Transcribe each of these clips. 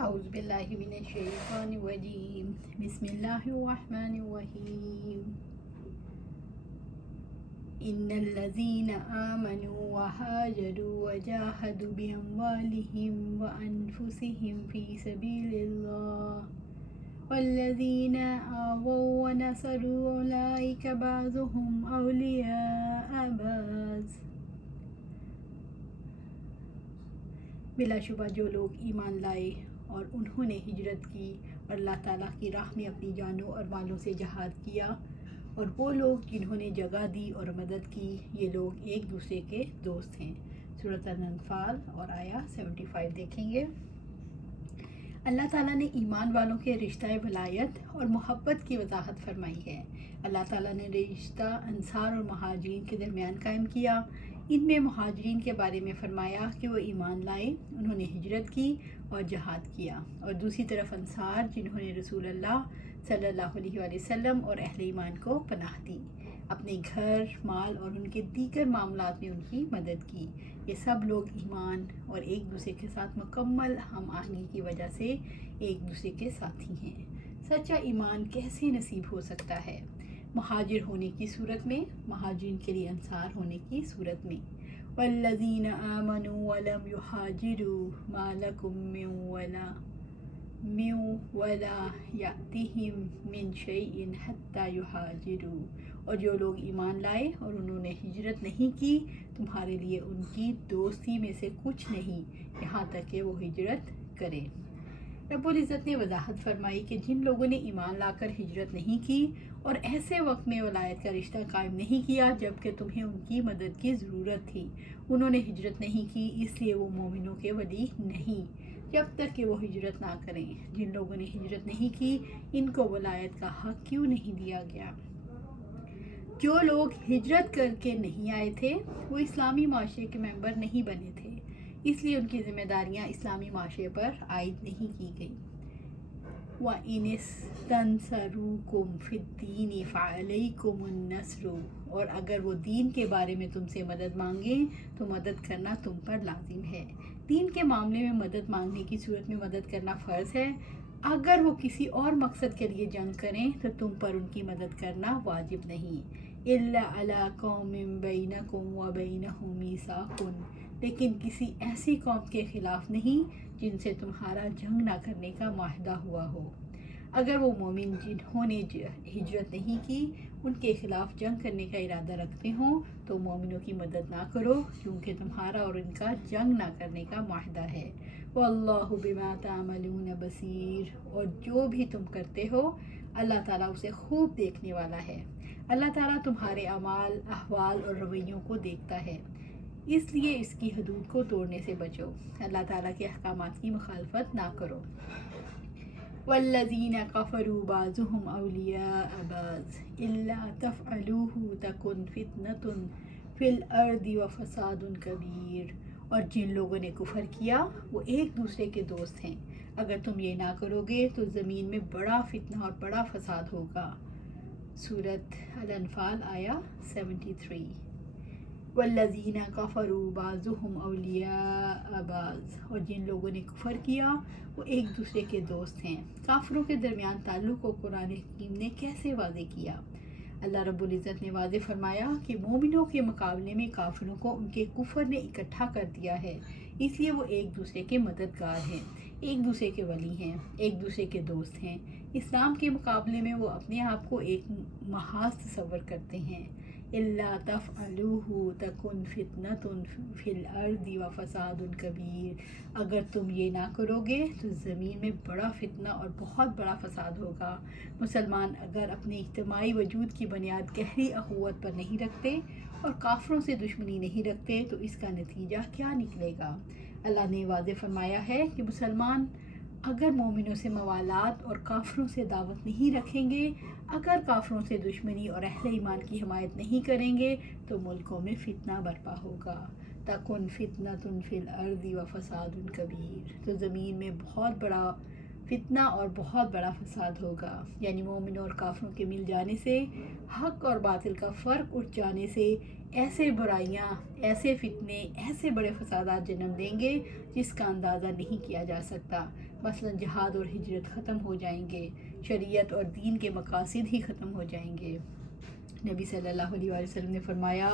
أعوذ بالله من الشيطان الرجيم بسم الله الرحمن الرحيم إن الذين آمنوا وهاجروا وجاهدوا بأموالهم وأنفسهم في سبيل الله والذين آووا ونصروا أولئك بعضهم أولياء بعض بلا شبہ جو لوگ ایمان لائے اور انہوں نے ہجرت کی اور اللہ تعالیٰ کی راہ میں اپنی جانوں اور مالوں سے جہاد کیا، اور وہ لوگ جنہوں نے جگہ دی اور مدد کی، یہ لوگ ایک دوسرے کے دوست ہیں۔ سورۃ الانفال اور آیا 75 دیکھیں گے۔ اللہ تعالیٰ نے ایمان والوں کے رشتہ ولایت اور محبت کی وضاحت فرمائی ہے۔ اللہ تعالیٰ نے رشتہ انصار اور مہاجرین کے درمیان قائم کیا۔ ان میں مہاجرین کے بارے میں فرمایا کہ وہ ایمان لائے، انہوں نے ہجرت کی اور جہاد کیا، اور دوسری طرف انصار جنہوں نے رسول اللہ صلی اللہ علیہ وآلہ وسلم اور اہل ایمان کو پناہ دی، اپنے گھر، مال اور ان کے دیگر معاملات میں ان کی مدد کی۔ یہ سب لوگ ایمان اور ایک دوسرے کے ساتھ مکمل ہم آہنگی کی وجہ سے ایک دوسرے کے ساتھی ہیں۔ سچا ایمان کیسے نصیب ہو سکتا ہے؟ مہاجر ہونے کی صورت میں، مہاجرین کے لیے انصار ہونے کی صورت میں۔ والذین آمنوا ولم یہاجروا ما لکم من ولایتہم من شیء حتی یہاجروا، اور جو لوگ ایمان لائے اور انہوں نے ہجرت نہیں کی، تمہارے لیے ان کی دوستی میں سے کچھ نہیں یہاں تک کہ وہ ہجرت کریں۔ رب العزت نے وضاحت فرمائی کہ جن لوگوں نے ایمان لا کر ہجرت نہیں کی اور ایسے وقت میں ولایت کا رشتہ قائم نہیں کیا جبکہ تمہیں ان کی مدد کی ضرورت تھی، انہوں نے ہجرت نہیں کی، اس لیے وہ مومنوں کے ولی نہیں جب تک کہ وہ ہجرت نہ کریں۔ جن لوگوں نے ہجرت نہیں کی ان کو ولایت کا حق کیوں نہیں دیا گیا؟ جو لوگ ہجرت کر کے نہیں آئے تھے وہ اسلامی معاشرے کے ممبر نہیں بنے تھے، اس لیے ان کی ذمہ داریاں اسلامی معاشرے پر عائد نہیں کی گئیں۔ وَإِنِ اسْتَنْصَرُوكُمْ فِي الدِّينِ فَعَلَيْكُمُ النَّصْرُ، اور اگر وہ دین کے بارے میں تم سے مدد مانگیں تو مدد کرنا تم پر لازم ہے۔ دین کے معاملے میں مدد مانگنے کی صورت میں مدد کرنا فرض ہے۔ اگر وہ کسی اور مقصد کے لیے جنگ کریں تو تم پر ان کی مدد کرنا واجب نہیں۔ إِلَّا عَلَىٰ قَوْمٍ بَيْنَكُمْ وَبَيْنَهُم مِّيثَاقٌ، لیکن کسی ایسی قوم کے خلاف نہیں جن سے تمہارا جنگ نہ کرنے کا معاہدہ ہوا ہو۔ اگر وہ مومن جنہوں نے ہجرت نہیں کی ان کے خلاف جنگ کرنے کا ارادہ رکھتے ہوں تو مومنوں کی مدد نہ کرو، کیونکہ تمہارا اور ان کا جنگ نہ کرنے کا معاہدہ ہے۔ وَاللَّهُ بِمَا تَعْمَلُونَ بَصِيرٌ، اور جو بھی تم کرتے ہو اللہ تعالیٰ اسے خوب دیکھنے والا ہے۔ اللہ تعالیٰ تمہارے اعمال، احوال اور رویوں کو دیکھتا ہے، اس لیے اس کی حدود کو توڑنے سے بچو، اللہ تعالیٰ کے احکامات کی مخالفت نہ کرو۔ والذین کفروا بعضهم اولیاء بعض الا تفعلوه تکن فتنة فی الارض وفساد کبیر، اور جن لوگوں نے کفر کیا وہ ایک دوسرے کے دوست ہیں، اگر تم یہ نہ کرو گے تو زمین میں بڑا فتنہ اور بڑا فساد ہوگا۔ سورۃ الانفال آیا 73۔ والذین کفروا بعضهم اولیاء بعض، اور جن لوگوں نے کفر کیا وہ ایک دوسرے کے دوست ہیں۔ کافروں کے درمیان تعلق کو قرآن حکیم نے کیسے واضح کیا؟ اللہ رب العزت نے واضح فرمایا کہ مومنوں کے مقابلے میں کافروں کو ان کے کفر نے اکٹھا کر دیا ہے، اس لیے وہ ایک دوسرے کے مددگار ہیں، ایک دوسرے کے ولی ہیں، ایک دوسرے کے دوست ہیں۔ اسلام کے مقابلے میں وہ اپنے آپ کو ایک محاذ تصور کرتے ہیں۔ إِلَّا تَفْعَلُوهُ تَكُنْ فِتْنَةٌ فِي الْأَرْضِ وَفَسَادٌ كَبِيرٌ، اگر تم یہ نہ کرو گے تو زمین میں بڑا فتنہ اور بہت بڑا فساد ہوگا۔ مسلمان اگر اپنے اجتماعی وجود کی بنیاد گہری اخوت پر نہیں رکھتے اور کافروں سے دشمنی نہیں رکھتے تو اس کا نتیجہ کیا نکلے گا؟ اللہ نے واضح فرمایا ہے کہ مسلمان اگر مومنوں سے موالات اور کافروں سے دعوت نہیں رکھیں گے، اگر کافروں سے دشمنی اور اہل ایمان کی حمایت نہیں کریں گے تو ملکوں میں فتنہ برپا ہوگا۔ تکن فتنة فی الارض وفساد کبیر، تو زمین میں بہت بڑا فتنہ اور بہت بڑا فساد ہوگا، یعنی مومنوں اور کافروں کے مل جانے سے، حق اور باطل کا فرق اٹھ جانے سے ایسے برائیاں، ایسے فتنے، ایسے بڑے فسادات جنم دیں گے جس کا اندازہ نہیں کیا جا سکتا۔ مثلا جہاد اور ہجرت ختم ہو جائیں گے، شریعت اور دین کے مقاصد ہی ختم ہو جائیں گے۔ نبی صلی اللہ علیہ وآلہ وسلم نے فرمایا،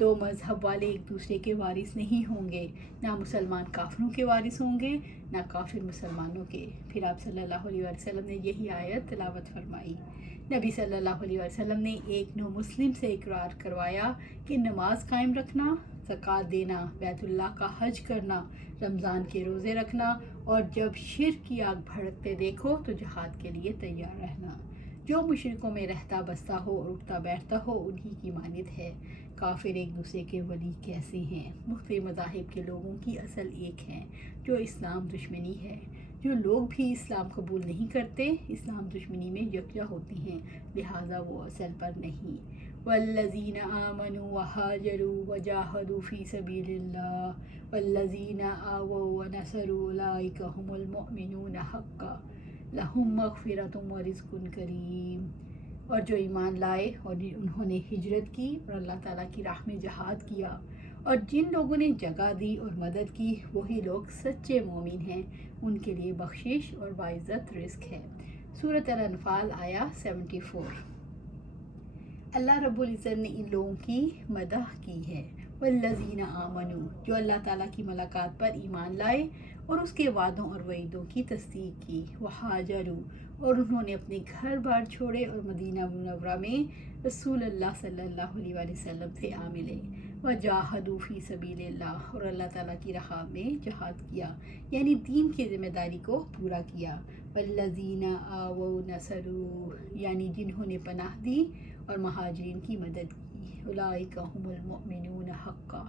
دو مذہب والے ایک دوسرے کے وارث نہیں ہوں گے، نہ مسلمان کافروں کے وارث ہوں گے نہ کافر مسلمانوں کے۔ پھر آپ صلی اللہ علیہ وآلہ وسلم نے یہی آیت تلاوت فرمائی۔ نبی صلی اللہ علیہ وآلہ وسلم نے ایک نو مسلم سے اقرار کروایا کہ نماز قائم رکھنا، زکوٰۃ دینا، بیت اللہ کا حج کرنا، رمضان کے روزے رکھنا، اور جب شرک کی آگ بھڑکتے دیکھو تو جہاد کے لیے تیار رہنا۔ جو مشرکوں میں رہتا بستا ہو اور اٹھتا بیٹھتا ہو انہی کی مانند ہے۔ کافر ایک دوسرے کے ولی کیسے ہیں؟ مختلف مذاہب کے لوگوں کی اصل ایک ہے، جو اسلام دشمنی ہے۔ جو لوگ بھی اسلام قبول نہیں کرتے اسلام دشمنی میں یکجا ہوتی ہیں، لہٰذا وہ اصل پر نہیں۔ والذین آمنوا وہاجروا وجاہدوا فی سبیل اللہ والذین آووا ونصروا اولئک هم المؤمنون حقا لہم مغفرۃ ورزق کریم۔ اور جو ایمان لائے اور انہوں نے ہجرت کی اور اللہ تعالیٰ کی راہ میں جہاد کیا، اور جن لوگوں نے جگہ دی اور مدد کی، وہی لوگ سچے مومن ہیں، ان کے لیے بخشش اور باعزت رزق ہے۔ سورۃ الانفال آیا 74۔ اللہ رب العزت نے ان لوگوں کی مدح کی ہے۔ والذین آمنوا، جو اللہ تعالیٰ کی ملاقات پر ایمان لائے اور اس کے وعدوں اور وعیدوں کی تصدیق کی، وہاجروا، اور انہوں نے اپنے گھر بار چھوڑے اور مدینہ منورہ میں رسول اللہ صلی اللہ علیہ وآلہ وسلم سے آ ملے، وجاہدوا فی سبیل اللہ، اور اللہ تعالیٰ کی راہ میں جہاد کیا، یعنی دین کی ذمہ داری کو پورا کیا۔ والذین آووا ونصروا، یعنی جنہوں نے پناہ دی اور مہاجرین کی مدد کی، اولئک هم المؤمنون حقا،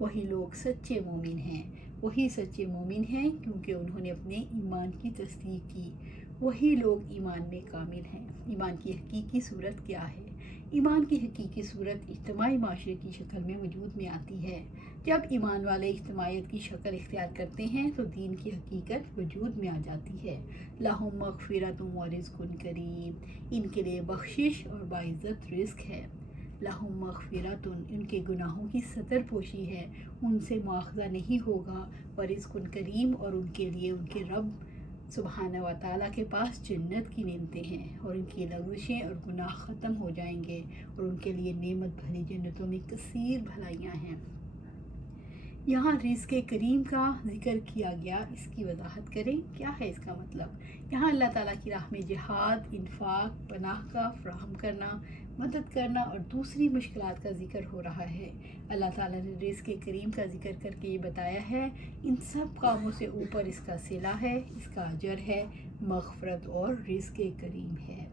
وہی لوگ سچے مومن ہیں۔ وہی سچے مومن ہیں کیونکہ انہوں نے اپنے ایمان کی تصدیق کی، وہی لوگ ایمان میں کامل ہیں۔ ایمان کی حقیقی صورت کیا ہے؟ ایمان کی حقیقی صورت اجتماعی معاشرے کی شکل میں وجود میں آتی ہے۔ جب ایمان والے اجتماعیت کی شکل اختیار کرتے ہیں تو دین کی حقیقت وجود میں آ جاتی ہے۔ لہم مغفرۃ ورزق کریم، ان کے لیے بخشش اور باعزت رزق ہے۔ لہم مغفرۃ، ان کے گناہوں کی ستر پوشی ہے، ان سے مواخذہ نہیں ہوگا، ورزق کریم، اور ان کے لیے ان کے رب سبحانہ و تعالیٰ کے پاس جنت کی نعمتیں ہیں، اور ان کی لغزشیں اور گناہ ختم ہو جائیں گے، اور ان کے لیے نعمت بھری جنتوں میں کثیر بھلائیاں ہیں۔ یہاں رزق کریم کا ذکر کیا گیا، اس کی وضاحت کریں کیا ہے اس کا مطلب۔ یہاں اللہ تعالیٰ کی راہ میں جہاد، انفاق، پناہ کا فراہم کرنا، مدد کرنا اور دوسری مشکلات کا ذکر ہو رہا ہے۔ اللہ تعالیٰ نے رزق کریم کا ذکر کر کے یہ بتایا ہے ان سب کاموں سے اوپر اس کا صلہ ہے، اس کا اجر ہے، مغفرت اور رزق کریم ہے۔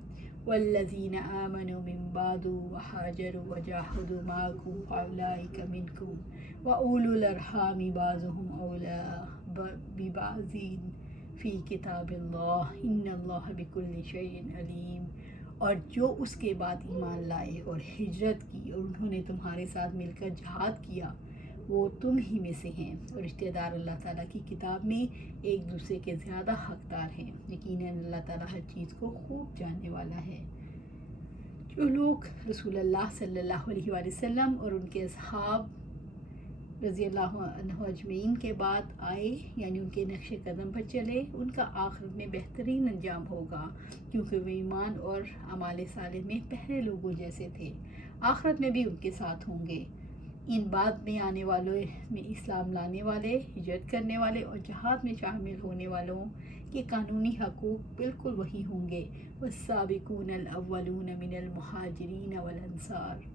والذین آمنوا من بعد وہاجروا وجاہدوا معکم فاولئک منکم وأولو الأرحام بعضهم أولى ببعض فی کتاب اللہ ان اللہ بکل شیء علیم۔ اور جو اس کے بعد ایمان لائے اور ہجرت کی اور انہوں نے تمہارے ساتھ مل کر جہاد کیا، وہ تم ہی میں سے ہیں، اور رشتہ دار اللہ تعالیٰ کی کتاب میں ایک دوسرے کے زیادہ حقدار ہیں۔ یقیناً اللہ تعالیٰ ہر چیز کو خوب جاننے والا ہے۔ جو لوگ رسول اللہ صلی اللہ علیہ وآلہ وسلم اور ان کے اصحاب رضی اللہ عنہ اجمعین کے بعد آئے، یعنی ان کے نقش قدم پر چلے، ان کا آخرت میں بہترین انجام ہوگا، کیونکہ وہ ایمان اور اعمال صالح میں پہلے لوگوں جیسے تھے، آخرت میں بھی ان کے ساتھ ہوں گے۔ ان بعد میں آنے والوں میں اسلام لانے والے، ہجرت کرنے والے اور جہاد میں شامل ہونے والوں کے قانونی حقوق بالکل وہی ہوں گے۔ والسابقون الاولون من المہاجرین والانصار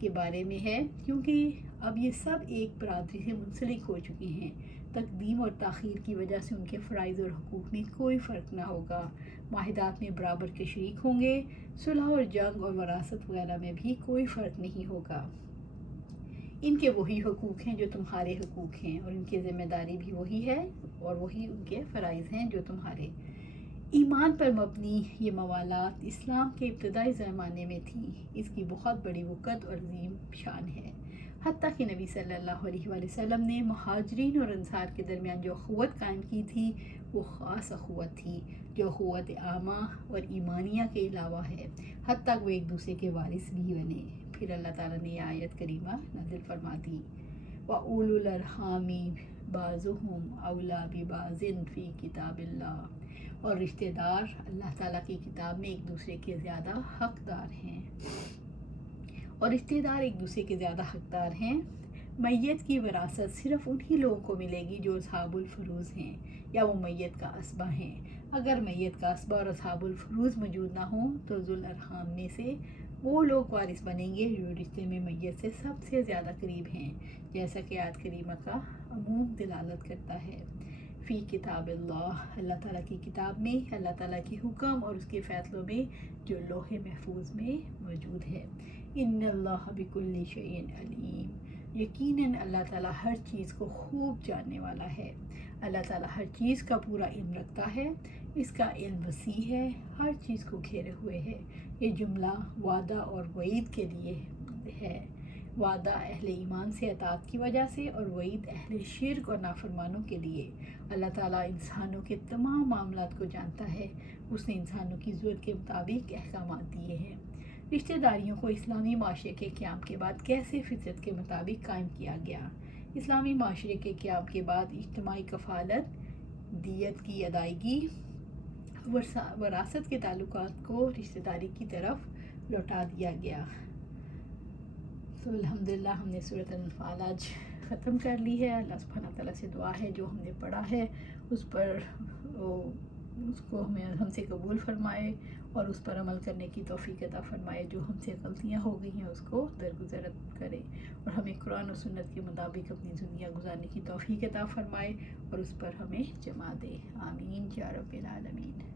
کے بارے میں ہے، کیونکہ اب یہ سب ایک برادری سے منسلک ہو چکے ہیں۔ تقدیم اور تاخیر کی وجہ سے ان کے فرائض اور حقوق میں کوئی فرق نہ ہوگا، معاہدات میں برابر کے شریک ہوں گے، صلح اور جنگ اور وراثت وغیرہ میں بھی کوئی فرق نہیں ہوگا۔ ان کے وہی حقوق ہیں جو تمہارے حقوق ہیں، اور ان کی ذمہ داری بھی وہی ہے اور وہی ان کے فرائض ہیں جو تمہارے۔ ایمان پر مبنی یہ موالات اسلام کے ابتدائی زمانے میں تھی، اس کی بہت بڑی وقت اور عظیم شان ہے۔ حتیٰ کہ نبی صلی اللہ علیہ وآلہ وسلم نے مہاجرین اور انصار کے درمیان جو اخوت قائم کی تھی وہ خاص اخوت تھی، جو اخوت عامہ اور ایمانیہ کے علاوہ ہے، حتیٰ کہ وہ ایک دوسرے کے وارث بھی بنے۔ پھر اللہ تعالیٰ نے یہ آیت کریمہ نازل فرما دی وَأُولُو الْأَرْحَامِ بَعْضُهُمْ أَوْلَىٰ بِبَعْضٍ فِي کتاب اللہ، اور رشتہ دار اللہ تعالیٰ کی کتاب میں ایک دوسرے کے زیادہ حقدار ہیں، اور رشتہ دار ایک دوسرے کے زیادہ حقدار ہیں۔ میت کی وراثت صرف انہی لوگوں کو ملے گی جو اصحاب الفروض ہیں یا وہ میت کا عصبہ ہیں۔ اگر میت کا عصبہ اور اصحاب الفروض موجود نہ ہوں تو ذو الارحام میں سے وہ لوگ وارث بنیں گے جو رشتے میں میت سے سب سے زیادہ قریب ہیں، جیسا کہ آیت کریمہ کا عموم دلالت کرتا ہے۔ فی کتاب اللہ، اللہ تعالیٰ کی کتاب میں، اللہ تعالیٰ کی حکم اور اس کے فیصلوں میں جو لوح محفوظ میں موجود ہے۔ ان اللہ بکل شیء علیم، یقیناً اللہ تعالیٰ ہر چیز کو خوب جاننے والا ہے۔ اللہ تعالیٰ ہر چیز کا پورا علم رکھتا ہے، اس کا علم وسیع ہے، ہر چیز کو گھیرے ہوئے ہے۔ یہ جملہ وعدہ اور وعید کے لیے ہے، وعدہ اہل ایمان سے اطاعت کی وجہ سے اور وعید اہل شرک اور نافرمانوں کے لیے۔ اللہ تعالیٰ انسانوں کے تمام معاملات کو جانتا ہے، اس نے انسانوں کی ضرورت کے مطابق احکامات دیے ہیں۔ رشتہ داریوں کو اسلامی معاشرے کے قیام کے بعد کیسے فطرت کے مطابق قائم کیا گیا؟ اسلامی معاشرے کے قیام کے بعد اجتماعی کفالت، دیت کی ادائیگی، وراثت کے تعلقات کو رشتہ داری کی طرف لوٹا دیا گیا۔ تو الحمدللہ ہم نے سورۃ الانفال آج ختم کر لی ہے۔ اللہ سبحانہ تعالیٰ سے دعا ہے جو ہم نے پڑھا ہے اس پر اس کو ہم سے قبول فرمائے اور اس پر عمل کرنے کی توفیق عطا فرمائے، جو ہم سے غلطیاں ہو گئی ہیں اس کو درگزر کرے، اور ہمیں قرآن و سنت کے مطابق اپنی زندگیاں گزارنے کی توفیق عطا فرمائے اور اس پر ہمیں جما دے۔ آمین یا رب العالمین۔